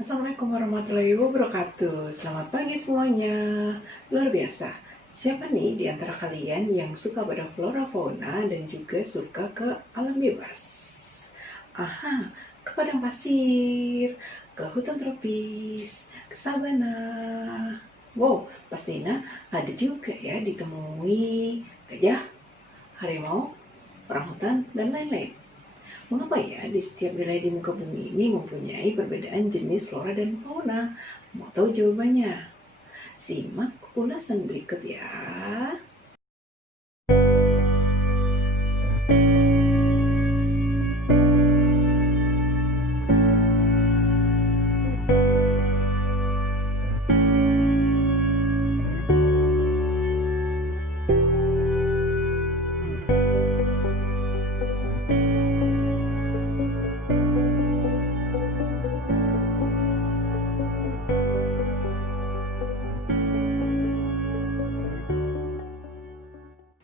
Assalamualaikum warahmatullahi wabarakatuh. Selamat pagi semuanya. Luar biasa. Siapa nih di antara kalian yang suka pada flora fauna dan juga suka ke alam bebas? Aha, ke padang pasir, ke hutan tropis, ke sabana. Wow, pastinya ada juga ya ditemui gajah, harimau, orangutan, dan lain-lain. Mengapa ya di setiap wilayah di muka bumi ini mempunyai perbedaan jenis flora dan fauna? Mau tahu jawabannya? Simak ulasan berikut ya.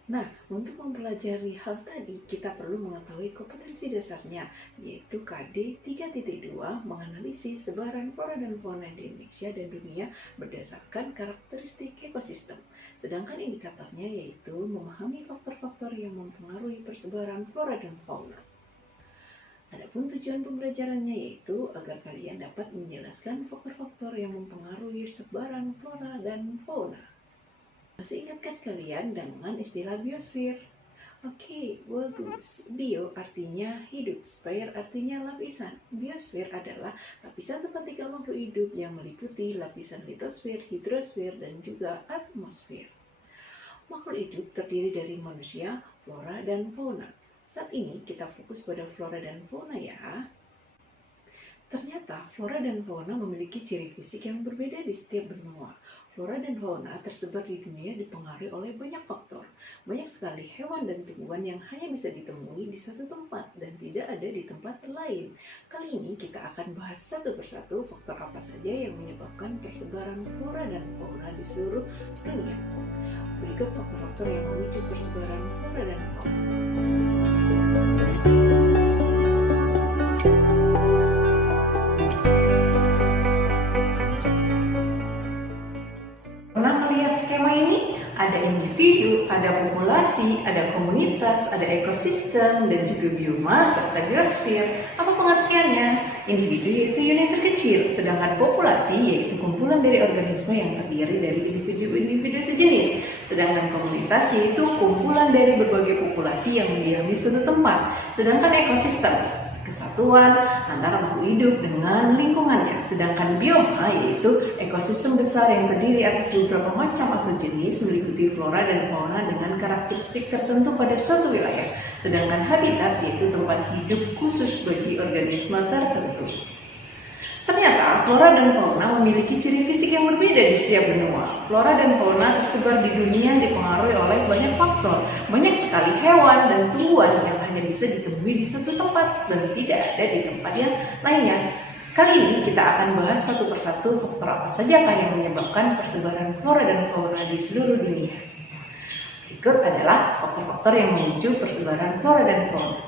Nah, untuk mempelajari hal tadi, kita perlu mengetahui kompetensi dasarnya, yaitu KD 3.2 menganalisis sebaran flora dan fauna di Indonesia dan dunia berdasarkan karakteristik ekosistem. Sedangkan indikatornya yaitu memahami faktor-faktor yang mempengaruhi persebaran flora dan fauna. Adapun tujuan pembelajarannya yaitu agar kalian dapat menjelaskan faktor-faktor yang mempengaruhi sebaran flora dan fauna. Masih ingatkah kalian dengan istilah biosfer? Oke, bagus. Bio artinya hidup, sphere artinya lapisan. Biosfer adalah lapisan tempat tinggal makhluk hidup yang meliputi lapisan litosfer, hidrosfer, dan juga atmosfer. Makhluk hidup terdiri dari manusia, flora, dan fauna. Saat ini kita fokus pada flora dan fauna ya. Ternyata flora dan fauna memiliki ciri fisik yang berbeda di setiap benua. Flora dan fauna tersebar di dunia dipengaruhi oleh banyak faktor. Banyak sekali hewan dan tumbuhan yang hanya bisa ditemui di satu tempat dan tidak ada di tempat lain. Kali ini kita akan bahas satu persatu faktor apa saja yang menyebabkan persebaran flora dan fauna di seluruh dunia. Berikut faktor-faktor yang memicu persebaran flora dan fauna. Pernah melihat skema ini? Ada individu, ada populasi, ada komunitas, ada ekosistem, dan juga bioma, serta biosfer. Apa pengertiannya? Individu yaitu unit terkecil, sedangkan populasi yaitu kumpulan dari organisme yang terdiri dari individu-individu sejenis. Sedangkan komunitas yaitu kumpulan dari berbagai populasi yang mendiami suatu tempat. Sedangkan ekosistem kesatuan antara makhluk hidup dengan lingkungannya. Sedangkan bioma yaitu ekosistem besar yang terdiri atas beberapa macam atau jenis meliputi flora dan fauna dengan karakteristik tertentu pada suatu wilayah. Sedangkan habitat yaitu tempat hidup khusus bagi organisme tertentu. Ternyata flora dan fauna memiliki ciri fisik yang berbeda di setiap benua. Flora dan fauna tersebar di dunia dipengaruhi oleh banyak faktor. Banyak sekali hewan dan tumbuhan yang hanya bisa ditemui di satu tempat dan tidak ada di tempat yang lainnya. Kali ini kita akan bahas satu persatu faktor apa sajakah yang menyebabkan persebaran flora dan fauna di seluruh dunia. Berikut adalah faktor-faktor yang memicu persebaran flora dan fauna.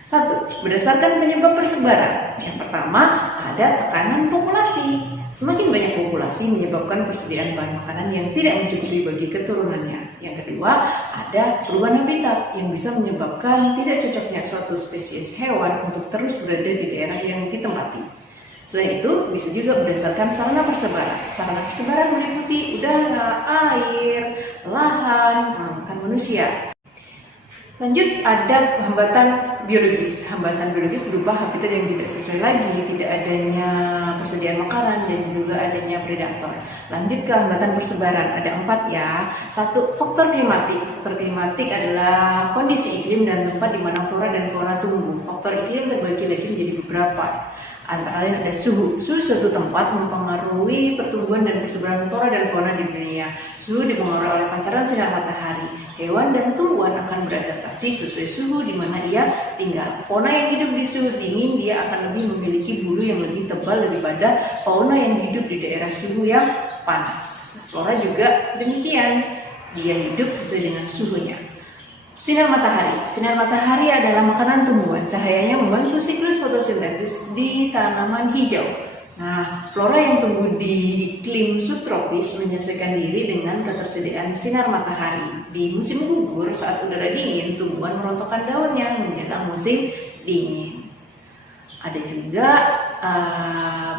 1. Berdasarkan penyebab persebaran. Yang pertama, ada tekanan populasi. Semakin banyak populasi menyebabkan persediaan bahan makanan yang tidak mencukupi bagi keturunannya. Yang kedua, ada perubahan habitat yang bisa menyebabkan tidak cocoknya suatu spesies hewan untuk terus berada di daerah yang ditempati. Selain itu, bisa juga berdasarkan sarana persebaran. Sarana persebaran meliputi udara, air, lahan, manusia. Lanjut, ada hambatan biologis. Hambatan biologis berupa habitat yang tidak sesuai lagi, tidak adanya persediaan makanan, dan juga adanya predator. Lanjut ke hambatan persebaran, ada 4 ya. 1. Faktor klimatik. Faktor klimatik adalah kondisi iklim dan tempat di mana flora dan fauna tumbuh. Faktor iklim terbagi lagi menjadi beberapa. Antara lain ada suhu. Suhu suatu tempat mempengaruhi pertumbuhan dan persebaran flora dan fauna di dunia. Suhu dipengaruhi oleh pancaran sinar matahari. Hewan dan tumbuhan akan beradaptasi sesuai suhu di mana ia tinggal. Fauna yang hidup di suhu dingin dia akan lebih memiliki bulu yang lebih tebal daripada fauna yang hidup di daerah suhu yang panas. Flora juga demikian. Dia hidup sesuai dengan suhunya. Sinar matahari. Sinar matahari adalah makanan tumbuhan. Cahayanya membantu siklus fotosintesis di tanaman hijau. Nah, flora yang tumbuh di iklim subtropis menyesuaikan diri dengan ketersediaan sinar matahari. Di musim gugur, saat udara dingin, tumbuhan merontokkan daunnya menjelang musim dingin. Ada juga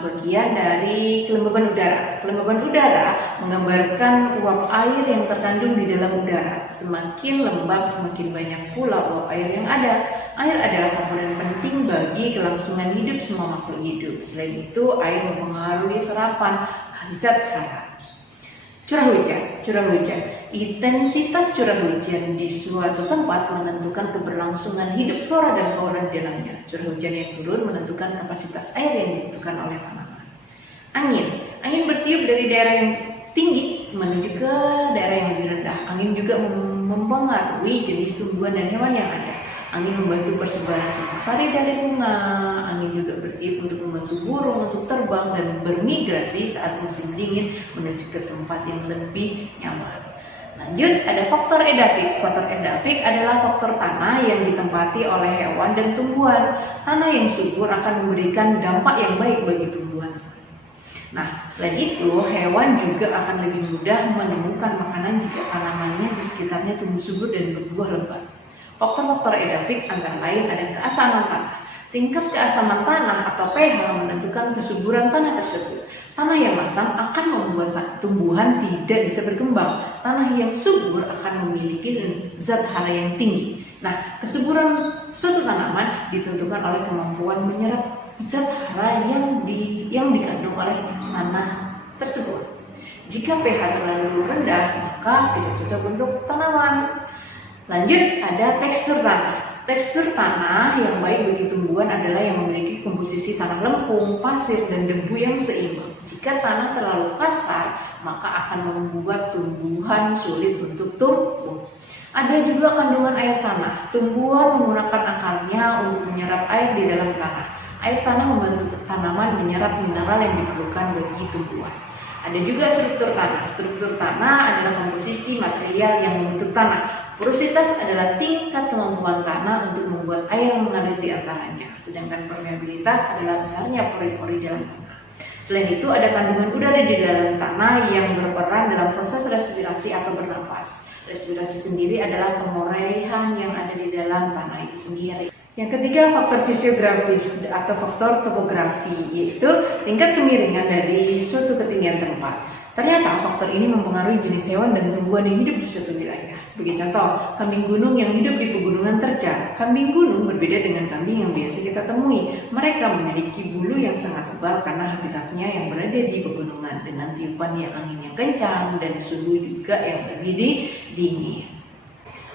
bagian dari kelembaban udara. Kelembaban udara menggambarkan uap air yang terkandung di dalam udara. Semakin lembab, semakin banyak pula uap air yang ada. Air adalah komponen penting bagi kelangsungan hidup semua makhluk hidup. Selain itu, air mempengaruhi serapan zat hara. Curah hujan. Intensitas curah hujan di suatu tempat menentukan keberlangsungan hidup flora dan fauna di dalamnya. Curah hujan yang turun menentukan kapasitas air yang dibutuhkan oleh tanaman. Angin bertiup dari daerah yang tinggi menuju ke daerah yang lebih rendah. Angin juga mempengaruhi jenis tumbuhan dan hewan yang ada. Angin membantu persebaran serbuk sari dari bunga. Angin juga bertiup untuk membantu burung untuk terbang dan bermigrasi saat musim dingin menuju ke tempat yang lebih nyaman. Lanjut, ada faktor edafik. Faktor edafik adalah faktor tanah yang ditempati oleh hewan dan tumbuhan. Tanah yang subur akan memberikan dampak yang baik bagi tumbuhan. Nah, selain itu, hewan juga akan lebih mudah menemukan makanan jika tanamannya di sekitarnya tumbuh subur dan berbuah lebat. Faktor-faktor edafik antara lain ada keasaman tanah. Tingkat keasaman tanah atau pH menentukan kesuburan tanah tersebut. Tanah yang asam akan membuat tumbuhan tidak bisa berkembang. Tanah yang subur akan memiliki zat hara yang tinggi. Nah, kesuburan suatu tanaman ditentukan oleh kemampuan menyerap zat hara yang dikandung oleh tanah tersebut. Jika pH terlalu rendah, maka tidak cocok untuk tanaman. Lanjut, ada tekstur tanah. Tekstur tanah yang baik bagi tumbuhan adalah yang memiliki komposisi tanah lempung, pasir, dan debu yang seimbang. Jika tanah terlalu kasar, maka akan membuat tumbuhan sulit untuk tumbuh. Ada juga kandungan air tanah. Tumbuhan menggunakan akarnya untuk menyerap air di dalam tanah. Air tanah membantu tanaman menyerap mineral yang diperlukan bagi tumbuhan. Ada juga struktur tanah. Struktur tanah adalah komposisi material yang membentuk tanah. Porositas adalah tingkat kemampuan tanah untuk membuat air mengalir di antaranya. Sedangkan permeabilitas adalah besarnya pori-pori dalam tanah. Selain itu, ada kandungan udara di dalam tanah yang berperan dalam proses respirasi atau bernafas. Respirasi sendiri adalah penguraian yang ada di dalam tanah itu sendiri. Yang ketiga, faktor fisiografis atau faktor topografi, yaitu tingkat kemiringan dari suatu ketinggian tempat. Ternyata faktor ini mempengaruhi jenis hewan dan tumbuhan yang hidup di suatu wilayah. Sebagai contoh, kambing gunung yang hidup di pegunungan terjal. Kambing gunung berbeda dengan kambing yang biasa kita temui. Mereka memiliki bulu yang sangat tebal karena habitatnya yang berada di pegunungan dengan tiupan yang angin yang kencang dan suhu juga yang lebih dingin.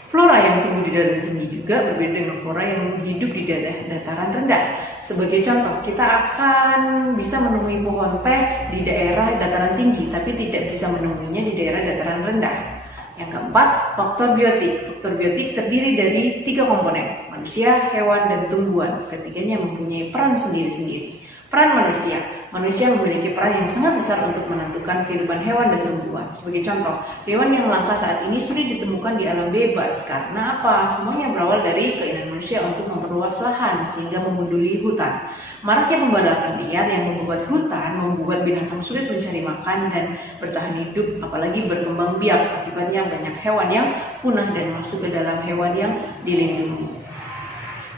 Flora yang tumbuh di dataran tinggi juga berbeda dengan flora yang hidup di dataran rendah. Sebagai contoh, kita akan bisa menemui pohon teh di daerah dataran tinggi, tapi tidak bisa menemuinya di daerah dataran rendah. Yang keempat, faktor biotik. Faktor biotik terdiri dari 3 komponen, manusia, hewan, dan tumbuhan. Ketiganya mempunyai peran sendiri-sendiri. Peran manusia. Manusia memiliki peran yang sangat besar untuk menentukan kehidupan hewan dan tumbuhan. Sebagai contoh, hewan yang langka saat ini sulit ditemukan di alam bebas. Karena apa? Semuanya berawal dari keinginan manusia untuk memperluas lahan sehingga memunduli hutan. Maraknya pembakaran liar yang membuat hutan membuat binatang sulit mencari makan dan bertahan hidup, apalagi berkembang biak. Akibatnya banyak hewan yang punah dan masuk ke dalam hewan yang dilindungi.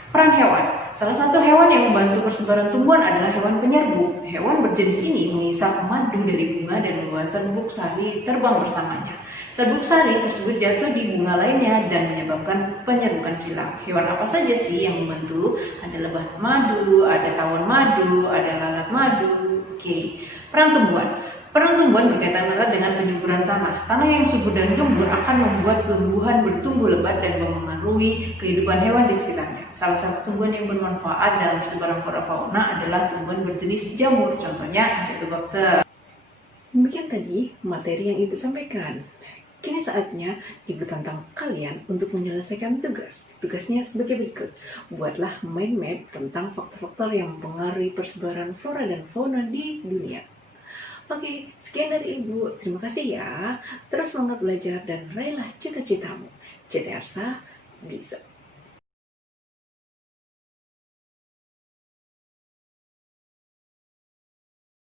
Peran hewan. Salah satu hewan yang membantu persebaran tumbuhan adalah hewan penyerbuk. Hewan berjenis ini mengisap madu dari bunga dan membawa serbuk sari terbang bersamanya. Serbuk sari tersebut jatuh di bunga lainnya dan menyebabkan penyerbukan silang. Hewan apa saja sih yang membantu? Ada lebah madu, ada tawon madu, ada lalat madu. Oke. Peran tumbuhan. Peran tumbuhan berkaitan erat dengan penyuburan tanah. Tanah yang subur dan gembur akan membuat tumbuhan bertumbuh lebat dan memengaruhi kehidupan hewan di sekitarnya. Salah satu tumbuhan yang bermanfaat dalam persebaran flora fauna adalah tumbuhan berjenis jamur, contohnya Acetobacter. Demikian tadi materi yang Ibu sampaikan. Kini saatnya Ibu tantang kalian untuk menyelesaikan tugas. Tugasnya sebagai berikut. Buatlah mind map tentang faktor-faktor yang mempengaruhi persebaran flora dan fauna di dunia. Oke, sekian dari Ibu. Terima kasih ya. Terus semangat belajar dan raihlah cita-citamu. CT Arsa bisa.